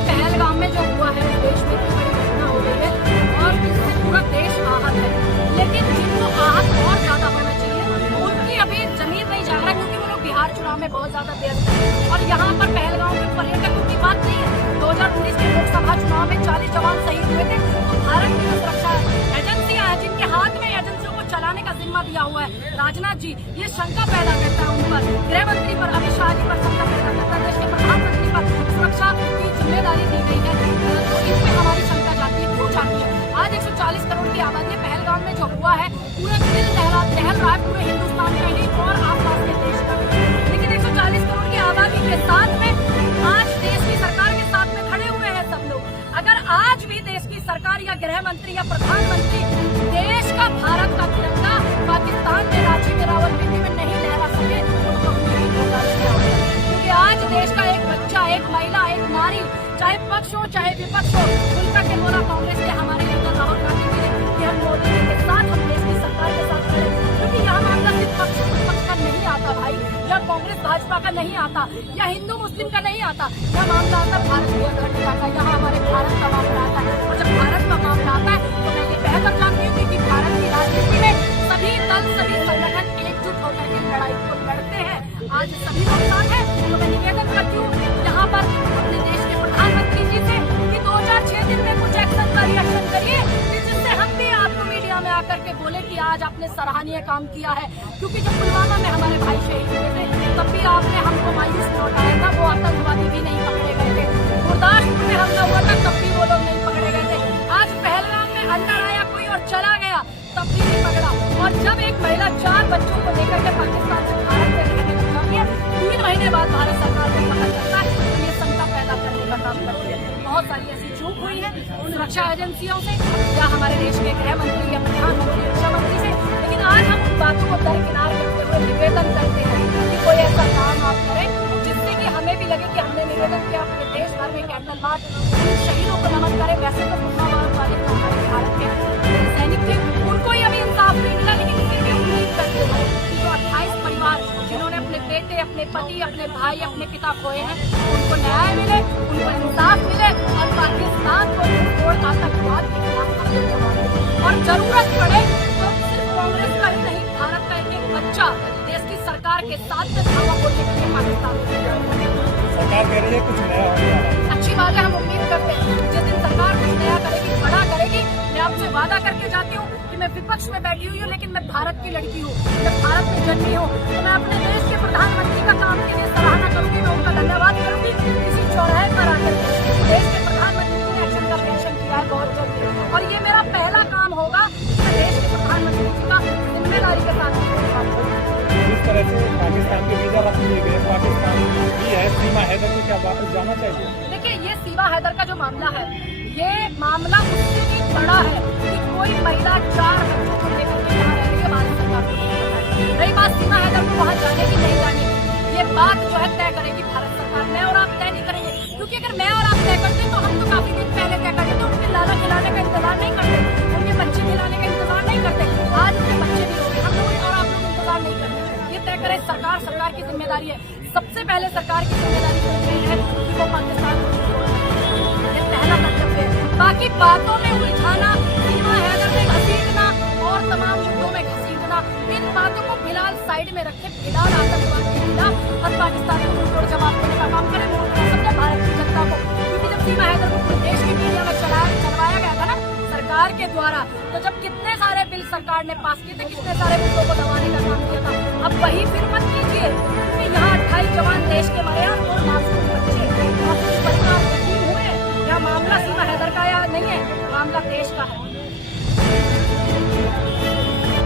है पहलगाम में जो हुआ है, देश में इतनी बड़ी घटना हो गई है और इससे पूरा देश आहत है। लेकिन जिनको आहत और ज्यादा होना चाहिए उनकी अभी जमीन नहीं जाग रहा, क्योंकि वो लोग बिहार चुनाव में बहुत ज्यादा व्यस्त है और यहाँ पर पहलगाम में पर्यटकों की बात नहीं है। 2019 के लोकसभा चुनाव में 40 जवान शहीद हुए थे। तो भारत की जो सुरक्षा एजेंसियां हैं, जिनके हाथ में एजेंसियों को चलाने का जिम्मा दिया हुआ है राजनाथ जी, ये शंका पैदा करता है उन पर, गृह मंत्री पर, अमित शाह जी पर शंका पैदा करता है, देश के प्रधानमंत्री पर सुरक्षा की जिम्मेदारी दी गई है। तो इसमें हमारी शंका जाती है, क्यों जाती है? आज 140 करोड़ की आबादी पहलगाम में जो हुआ है, पूरे दिल दहल रहा है पूरे हिंदुस्तान का ही और आसपास के देश का। लेकिन 140 करोड़ की आबादी के साथ में आज देश की सरकार के साथ में खड़े हुए हैं सब लोग। अगर आज भी देश की सरकार या गृह मंत्री या प्रधानमंत्री देश का, भारत का तिरंगा पाकिस्तान में रांची में रावलपिंडी में नहीं लहरा सके तो क्योंकि आज देश का एक बच्चा, एक महिला, एक नारी, चाहे पक्ष हो चाहे विपक्ष हो, उनका टिमोरा कांग्रेस के हमारे नेता राहुल गांधी जी ने कि हम मोदी जी के साथ, हम देश की सरकार के साथ खड़े, क्योंकि यहाँ मामला सिर्फ पक्ष विपक्ष का नहीं आता भाई, या कांग्रेस भाजपा का नहीं आता, या हिंदू मुस्लिम का नहीं आता, यह मामला आता भारत की अखंडता का। यहाँ हमारे भारत का मामला आता है और जब भारत का मामला आता है तो मैं ये बेहतर जानती हूँ कि भारत की राजनीति में सभी दल, सभी संगठन एकजुट होकर के लड़ाई को लड़ते हैं। आज सभी लोग साथ हैं, तो मैं निवेदन करती हूँ यहाँ पर अपने देश के प्रधानमंत्री जी से कि 2 4 6 दिन में कुछ एक्शन का रिएक्शन करिए, जिससे हम भी आपको मीडिया में आकर के बोले कि आज आपने सराहनीय काम किया है। क्योंकि जब पुलवामा में हमारे भाई शहीद हुए थे तब भी आपने हमको मायूस लौटाया था, वो आतंकवादी भी नहीं पकड़े गए थे। गुरदासपुर में हमला हुआ था तब भी वो लोग नहीं पकड़े गए थे। आज पहलगाम में अंदर आया कोई और चला गया तब भी नहीं पकड़ा। और जब एक महिला 4 बच्चों को लेकर के पाकिस्तान से भारत में रहने लग जाती है, 3 महीने बाद भारत सरकार को पता चलता है, तो ये शंका पैदा करने का काम करती है। बहुत सारी ऐसी चूक हुई है सुरक्षा एजेंसियों से या हमारे देश के गृह मंत्री या प्रधानमंत्री, रक्षा मंत्री से। लेकिन आज हम उन बातों को दरकिनार करते हुए निवेदन करते हैं कि कोई ऐसा काम आप करें जिससे कि हमें भी लगे कि हमने निवेदन किया, अपने देश भर में कैंडल मार्च, शहीदों को नमन करें। वैसे तो पुलवामा वाले जो हमारे भारत के सैनिक थे उनको ही अभी इंसाफ नहीं मिला, लेकिन फिर भी उम्मीद करते हैं कि जो 28 परिवार जिन्होंने अपने बेटे, अपने पति, अपने भाई, अपने पिता खोए हैं, उनको न्याय मिले, उनको इंसाफ मिले और पाकिस्तान को तोड़ आतंकवाद के खिलाफ और जरूरत पड़े तो सिर्फ कांग्रेस का ही नहीं, भारत का एक बच्चा देश की सरकार के साथ में धावा बोलने के लिए पाकिस्तान सरकार कह रही है कुछ नया होगा। अच्छी बात है, हम उम्मीद करते हैं जिस दिन सरकार कुछ नया करेगी, बड़ा करेगी। मैं आपसे वादा करके जाती हूँ कि मैं विपक्ष में बैठी हुई हूँ, लेकिन मैं भारत की लड़की हूँ, मैं भारत में जन्मी हूँ, तो मैं अपने देश के प्रधानमंत्री का काम के लिए सराहना करूंगी, मैं उनका धन्यवाद करूंगी। किसी चौराहे पर आकर देश के प्रधानमंत्री ने एक्शन का मेंशन किया है, बहुत जल्दी, और ये मेरा पहला काम होगा कि मैं देश के प्रधानमंत्री जी का जिम्मेदारी के साथ काम करूँ। जिस तरह से पाकिस्तान के वीजा रख लिए गए, पाकिस्तान भी है, सीमा हैदर को क्या वापस जाना चाहिए? देखिए, ये सीमा हैदर का जो मामला है, ये मामला उससे भी बड़ा है कि कोई महिला 4 बच्चों को लेकर के यहाँ रह रही है, भारत सरकार को। रही बात सीमा हैदर को वहाँ जाने की नहीं जाने की, ये बात जो है तय करेगी भारत सरकार। मैं और आप तय नहीं करेंगे, क्योंकि अगर मैं और आप तय करते तो हम तो काफी दिन पहले तय कर देते, उनके लाला खिलाने का इंतजार नहीं करते, उनके बच्चे खिलाने का इंतजार नहीं करते। आज उनके बच्चे भी हो गए, हम लोग और आप लोग इंतजार नहीं करते। ये तय करे सरकार, सरकार की जिम्मेदारी है। सबसे पहले सरकार की जिम्मेदारी तो ये है कि वो पाकिस्तान को, ये पहला कर्तव्य है। बाकी बातों में उलझाना, सीमा हैदर में घसीटना और तमाम मुद्दों में घसीटना, इन बातों को फिलहाल साइड में रखे, फिलहाल आतंकवाद के खिलाफ और पाकिस्तान को मुंहतोड़ जवाब देने का काम करें। समझे भारत की जनता को, क्योंकि जब सीमा हैदर को पूरे देश की मीडिया में चलवाया गया था ना सरकार के द्वारा, तो जब कितने सारे बिल सरकार ने पास किए थे, कितने सारे मुद्दों को दबाने का काम किया था। अब वही फिर मत कीजिए, क्योंकि यहाँ 28 जवान देश के मरे हैं और मासूम बच्चे, मासूम परिवार हुए। यह मामला सीमा हैदर का या नहीं है, मामला देश का है।